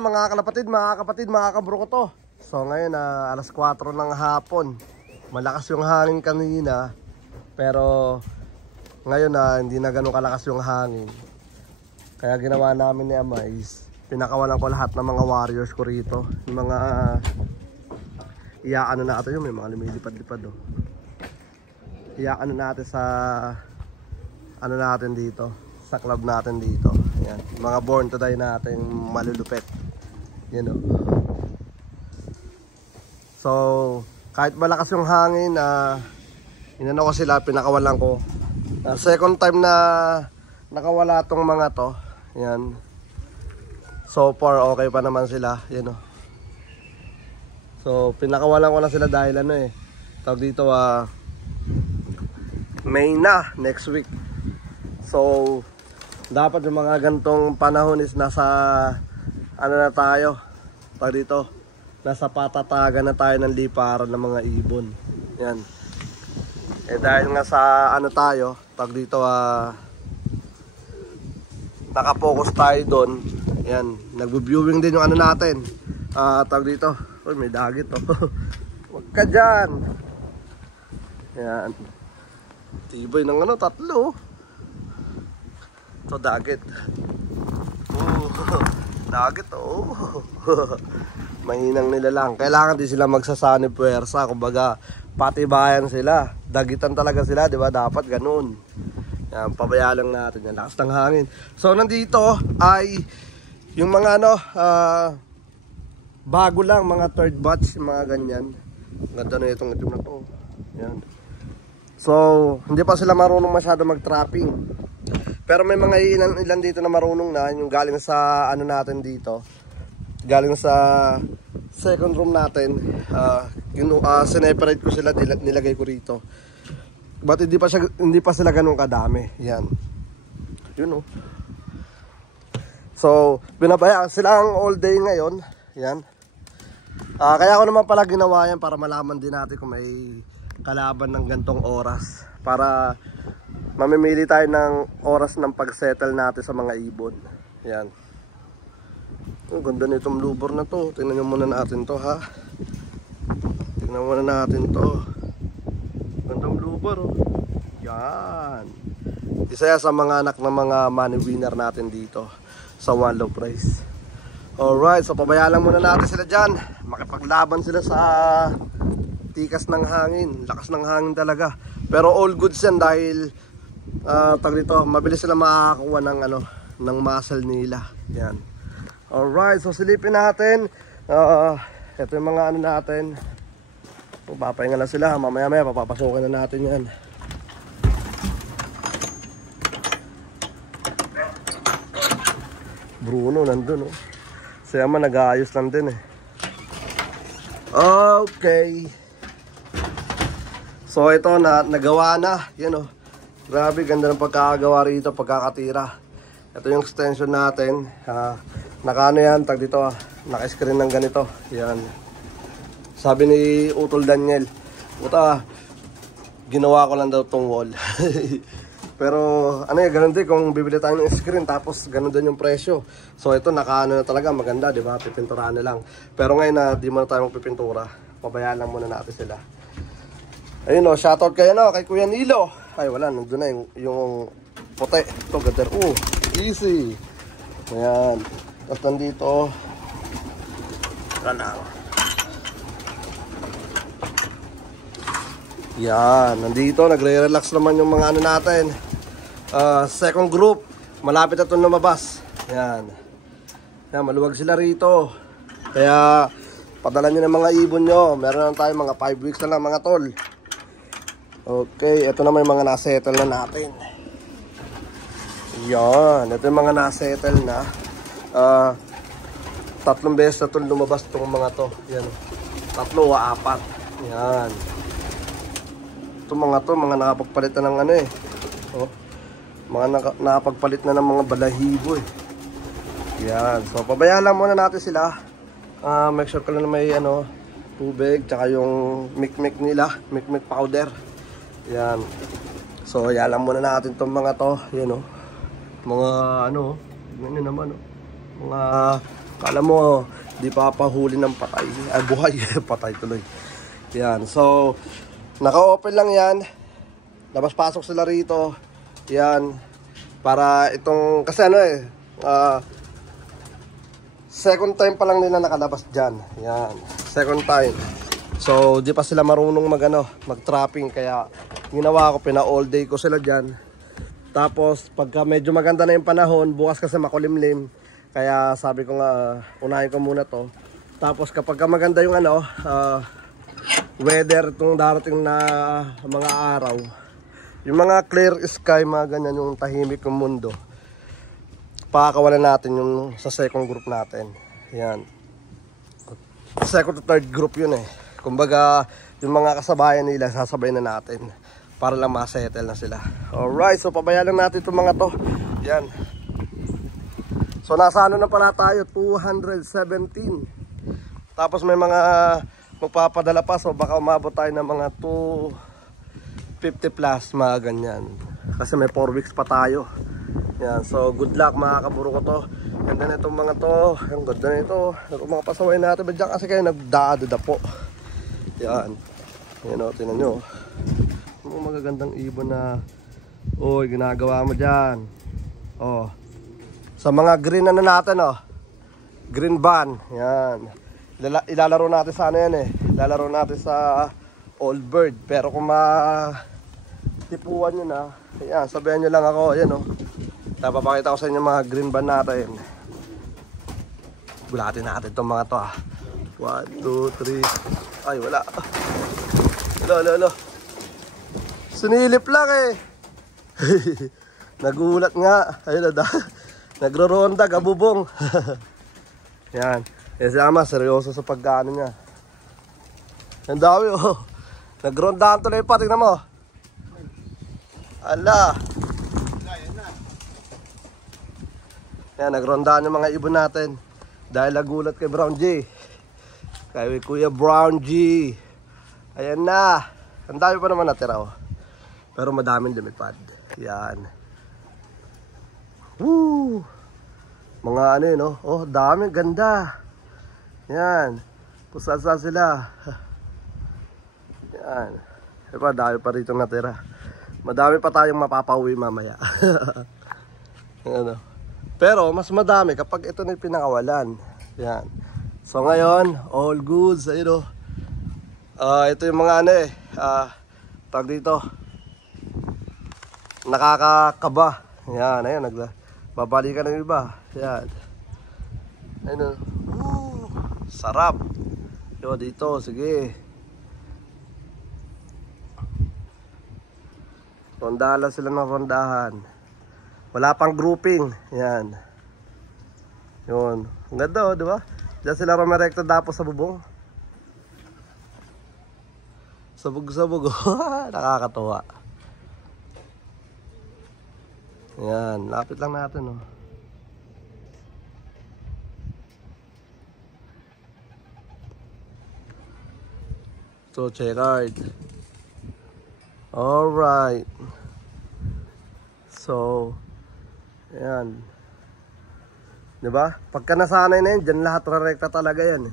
mga kalapatid, mga kabro ko to. So ngayon alas 4 ng hapon. Malakas yung hangin kanina. Pero ngayon hindi na ganun kalakas yung hangin. Kaya ginawa namin ni Ama is pinakawalan ko lahat ng mga warriors ko rito. Yung mga iyaano natin yun, may mga lumilipad-lipad oh. Iyaano natin sa ano natin dito, sa club natin dito. Ayan, mga born to die natin malulupet. Yan oh. So kahit malakas yung hangin inano ko sila, pinakawalan ko. Second time na nakawala tong mga to. Yan. So far okay pa naman sila, yan oh. So pinakawalan ko na sila dahil tawag dito May na next week. So dapat yung mga gantong panahon is nasa ano na tayo, tawag dito, nasa patatagan na tayo ng liparan ng mga ibon. Yan. Dahil nga sa ano tayo, tawag dito nakapokus tayo doon. Yan, nagbo-viewing din yung ano natin. Tawag dito. Uy, may dagit oh. Huwag ka dyan. Yan. Tibay ng tatlo. Ito dagit. Dagit oh. Mahinang nila lang. Kailangan din sila magsasanib puwersa. Kumbaga, patibayan sila. Dagitan talaga sila, di ba? Dapat ganun. Yan, pabayaan lang natin yan. Lakas ng hangin. So, nandito ay yung mga bago lang, mga third batch, mga ganyan. Ganda na itong itim na to. Yan. So, hindi pa sila marunong masyado mag-trapping. Pero may mga ilan dito na marunong na. Yung galing sa ano natin dito. Galing sa second room natin. Sineparate ko sila, nilagay ko rito. But hindi pa sila ganun kadami. Yan. Yun oh. So, binabayaan sila ang all day ngayon. Yan. Kaya ako naman pala ginawa yan para malaman din natin kung may kalaban ng gantong oras. Para mamimili tayo ng oras ng pag-settle natin sa mga ibon. Yan. Ang ganda nitong lubor na to. Tingnan nyo muna natin to ha. Tingnan muna natin to. Gandang lubor oh. Yan. Isa sa mga anak ng mga money winner natin dito sa One Low Price. Alright, so pabayaan lang muna natin sila dyan. Makipaglaban sila sa tikas ng hangin. Lakas ng hangin talaga. Pero all goods yan dahil tag dito, mabilis sila makakakuha ng ng muscle nila. Yan. Alright, so silipin natin. Ito yung mga natin. Papahinga na sila. Mamaya papapasukin na natin yan. Bruno nandun oh. Siya man nag-aayos lang din eh. Okay. So ito nagawa na. Yan oh. Grabe, ganda ng pagkakagawa rito, pagkakatira. Ito yung extension natin. Nakaano yan, tag dito naka-screen ng ganito. Yan. Sabi ni Utol Daniel, puta, ginawa ko lang daw tong wall. Pero ganun din kung bibili tayo ng screen tapos ganun din yung presyo. So ito nakaano na talaga, maganda, di ba? Pipinturahan na lang. Pero ngayon di mo na tayo magpipintura. Pabayaan lang muna natin sila. Ayun o, shoutout kayo kay Kuya Nilo. Ay wala, nandun na yung puti. Ito, ganda. Easy. Ayan. Tapos nandito. Yan, nandito nagre-relax naman yung mga natin. Second group, malapit na itong lumabas. Yan. Yan, maluwag sila rito. Kaya padala nyo ng mga ibon nyo. Meron na tayo mga 5 weeks na lang mga tol. Okay, ito naman yung mga nasettle na natin. Yan, ito yung mga nasettle na. 3 beses na itong lumabas itong mga to. Yan, 3 o 4. Yan. Ito mga nakapagpalit na ng mga nakapagpalit na ng mga balahibo eh. Yan, so pabayaan lang muna natin sila. Make sure ko lang na may tubig, tsaka yung mikmik nila, mikmik powder. Yan. So yan lang muna natin itong mga to. Yan mga tignan nyo naman mga Kala mo, di pa papahuli ng patay. Ay, buhay. Patay tuloy. Yan. So, naka-open lang yan. Labas-pasok sila rito. Yan. Para itong, kasi ano second time pa lang nila nakalabas dyan. Yan. Second time. So, di pa sila marunong mag-trapping. Kaya, ginawa ko, pina-all day ko sila dyan. Tapos, pagka medyo maganda na yung panahon, bukas kasi makulimlim. Kaya sabi ko nga, unahin ko muna to. Tapos kapag maganda yung weather itong darating na mga araw, yung mga clear sky, mga ganyan, yung tahimik ng mundo, pakakawalan natin yung sa second group natin. Yan. Second to third group yun eh. Kumbaga, yung mga kasabayan nila, sasabay na natin para lang ma-settle na sila. Alright, so pabayaan lang natin itong mga to. Yan. So nasa ano na pala tayo, 217. Tapos may mga magpapadala pa, so baka umabot tayo ng mga 250 plus, mga ganyan. Kasi may 4 weeks pa tayo. Yan, so good luck mga kaburo ko to. Ganda na itong mga to, yung ganda na ito. Itong mga pasaway natin, ba dyan kasi kayo nagdadada po. Yan. Yan o, tinan nyo. Yung magagandang ibon na, oy, ginagawa mo dyan. Oh. Sa mga green natin green ban, yan. Ilalaro natin sa ano yan ilalaro natin sa old bird. Pero kung tipuan nyo na, yan, sabihan nyo lang ako, yan Napapakita ko sa inyo mga green ban natin. Gulatin natin itong mga to 1, 2, 3. Ay, wala. Hello. Sinilip lang Nagulat nga. Ayun nagro-ronda, gabubong. Yan. Si Ama, seryoso sa pagkaano niya. Ang dami Nagrondahan tuloy pa, tingnan mo. Ala. Yan, nagrondahan yung mga ibon natin. Dahil nagulat kay Brown G. Kay Kuya Brown G. Ayan na. Ang dami pa naman natira Pero madaming lumipad. Yan. Woo! Mga ano dami, ganda. Yan. Pusasa sila. Yan. Diba, dami pa rito natira. Madami pa tayong mapapauwi mamaya. Pero mas madami kapag ito na yung pinakawalan. Yan. So ngayon, all goods. Ayun ito yung mga tag dito. Nakakakaba. Yan, ayun, babalikan ng iba. Yan. Ayun. Sarap. Yo, dito, sige. Rondahan lang sila ng rondahan. Wala pang grouping. Yan. Yun. Ang ganda di ba? Diyan sila rumirekta dapo sa bubong. Sabog-sabog. Nakakatuwa. Yan, lapit lang natin So, checkered. Alright. So, yan. Diba? Pagka nasanay na yan, dyan lahat rekta talaga yan.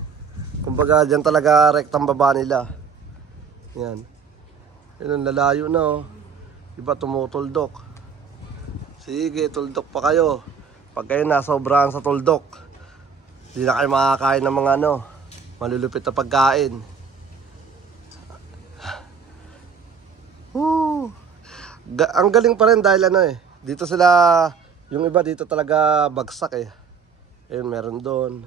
Kumbaga, dyan talaga rektang baba nila. Yan. Yan, lalayo na Iba tumutuldok. Sige, tuldok pa kayo. Pag kayo nasobrahan sa tuldok, hindi na kayo makakain ng mga malulupit na pagkain. Ang galing pa rin dahil dito sila, yung iba dito talaga bagsak Ayun, meron doon.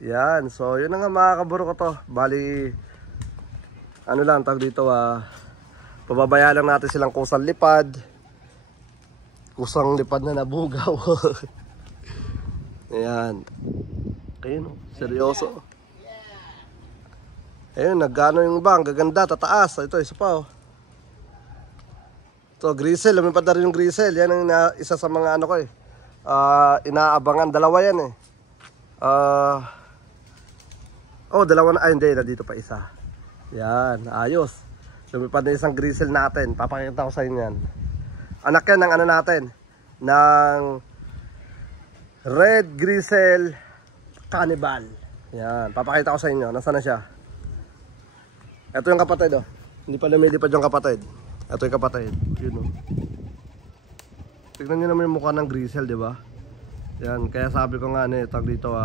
Yan, so yun na nga mga kaburo ko to. Bali, tawag dito pababaya lang natin silang kusang lipad. Kusang lipad na nabugaw. Ayan. Ayun seryoso. Ayun, nagano yung iba, ang gaganda, tataas. Ito, isa pa Ito, grisel, lumipad na rin yung grisel. Yan ang isa sa mga ko inaabangan, dalawa yan dalawa na, hindi, dito pa isa. Yan, ayos. Lumipad na isang grisel natin. Papakita ko sa inyo yan. Anak yan ng natin. Ng Red Grizzle Cannibal. Yan, papakita ko sa inyo. Nasaan na siya? Ito yung kapatid, oh. Hindi pa lumilipad yung kapatid. Ito yung kapatid. Yun, oh. Tignan nyo naman yung mukha ng Grizzle, di ba? Yan, kaya sabi ko nga tag dito,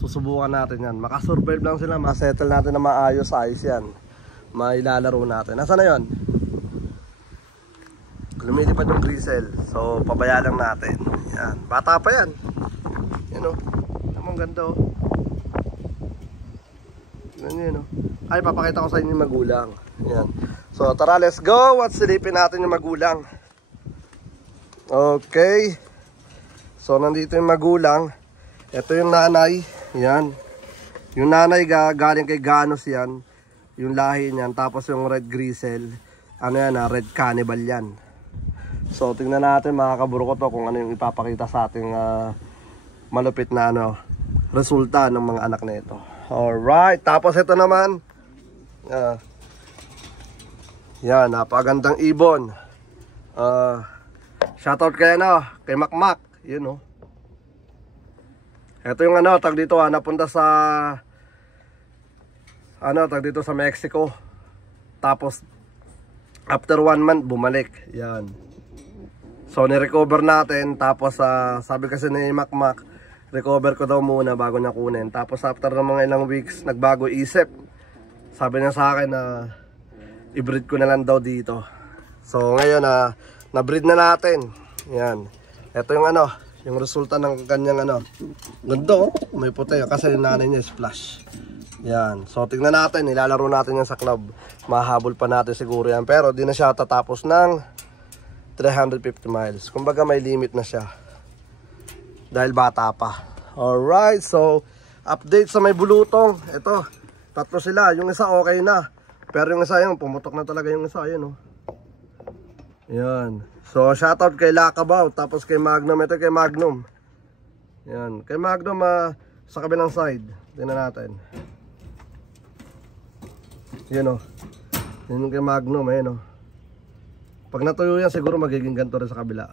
susubukan natin yan. Makasurvive lang sila, masettle natin na maayos-ayos yan. Mailalaro natin. Nasaan na yun? Lumilipad yung Grizzle. So, pabaya lang natin. Yan, bata pa yan. Yan, oh. Ang ganda, oh. Yan, oh. Ay, papakita ko sa inyo yung magulang. Yan. So, tara, let's go. At silipin natin yung magulang. Okay. So, nandito yung magulang. Ito yung nanay. Yan. Yung nanay galing kay Ganos yan. Yung lahi niyan. Tapos yung Red Grizzle. Ano yan, Red Cannibal yan. So, tingnan natin mga kaburo ko to kung ano yung ipapakita sa ating malupit na resulta ng mga anak na ito. Alright, tapos ito naman, yan, napagandang ibon. Shoutout kay kay Makmak, yun, oh. Ito yung tag dito, napunta sa tag dito sa Mexico. Tapos after 1 month bumalik, yan. So ni-recover natin, tapos sabi kasi ni Makmak, recover ko daw muna bago niya kunin. Tapos after ng mga ilang weeks, nagbago isip. Sabi niya sa akin na i-breed ko na lang daw dito. So ngayon na-breed na natin. Yan. Ito yung yung resulta ng kanyang ganda, oh. May puti kasi yung nanay niya splash. Yan. So tingnan natin, ilalaro natin yan sa club. Mahabol pa natin siguro yan. Pero di na siya tatapos ng 350 miles. Kumbaga may limit na siya. Dahil bata pa. Alright, so update sa may bulutong. Ito, 3 sila. Yung isa okay na. Pero yung isa pumutok na talaga yung isa. Ayun, oh. Yan. So shoutout kay Lakabaw. Tapos kay Magnum. Ito kay Magnum. Yan. Kay Magnum sa kabilang side. Tingnan natin. Yan, oh. Yan yung kay Magnum. Ayun, oh. Pag natuyo yan siguro magiging ganito rin sa kabila.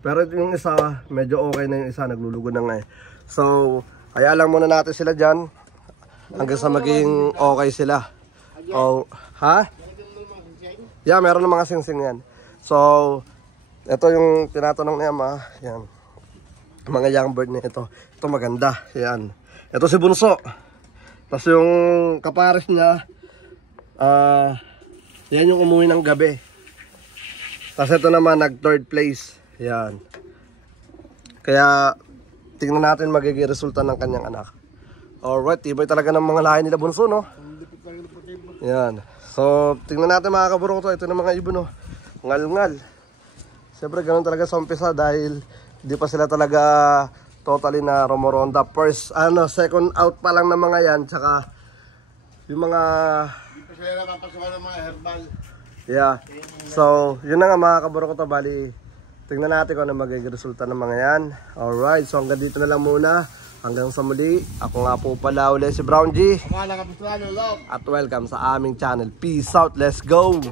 Pero yung isa, medyo okay na yung isa, naglulugo na nga eh. So, kaya lang muna natin sila dyan hanggang sa maging okay sila. Oh, ha? Yeah, meron ng mga singsing yan. So, ito yung tinatanong niya, yan. Mga young bird na ito. Ito maganda, yan. Ito si Bunso. Tapos yung kapares niya, yan yung umuwi ng gabi. Tapos ito naman, nag-3rd place. Yan. Kaya tingnan natin magiging resulta ng kanyang anak. Alright, tibay talaga ng mga lahi nila Bunso, no? Yan. So, tingnan natin mga kaburo ko. Ito na mga ibon, no? Ngal-ngal. Siyempre, ganun talaga sa umpisa dahil di pa sila talaga totally na rumoronda. First, second out pa lang ng mga yan. Tsaka, yung mga... Di pa sila napapasukan ng mga herbal. Yeah. So, yun na nga mga kaburo ko to. Bali, tingnan natin kung ano magiging resulta ng mga yan. Alright, so hanggang dito na lang muna. Hanggang sa muli. Ako nga po pala ulit si Brown G. At welcome sa aming channel. Peace out, let's go!